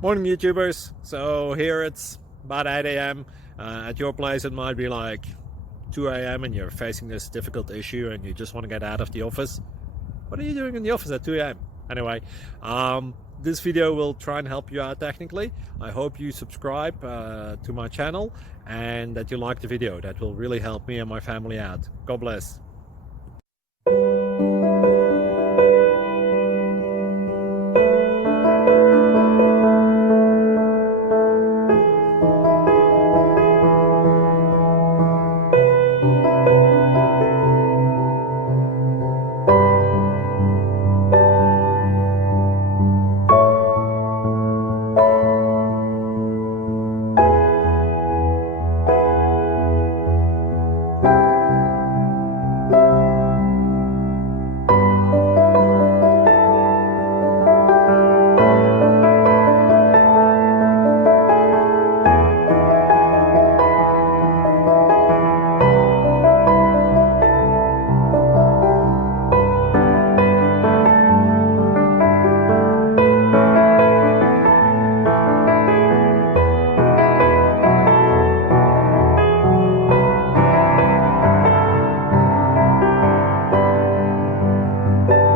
Morning, YouTubers. So here it's about 8 a.m. At your place, it might be like 2 a.m. and you're facing this difficult issue and you just want to get out of the office. What are you doing in the office at 2 a.m.? Anyway, this video will try and help you out technically. I hope you subscribe to my channel and that you like the video. That will really help me and my family out. God bless.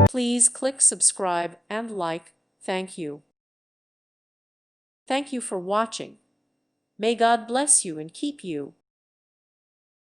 Please click subscribe and like. Thank you. Thank you for watching. May God bless you and keep you.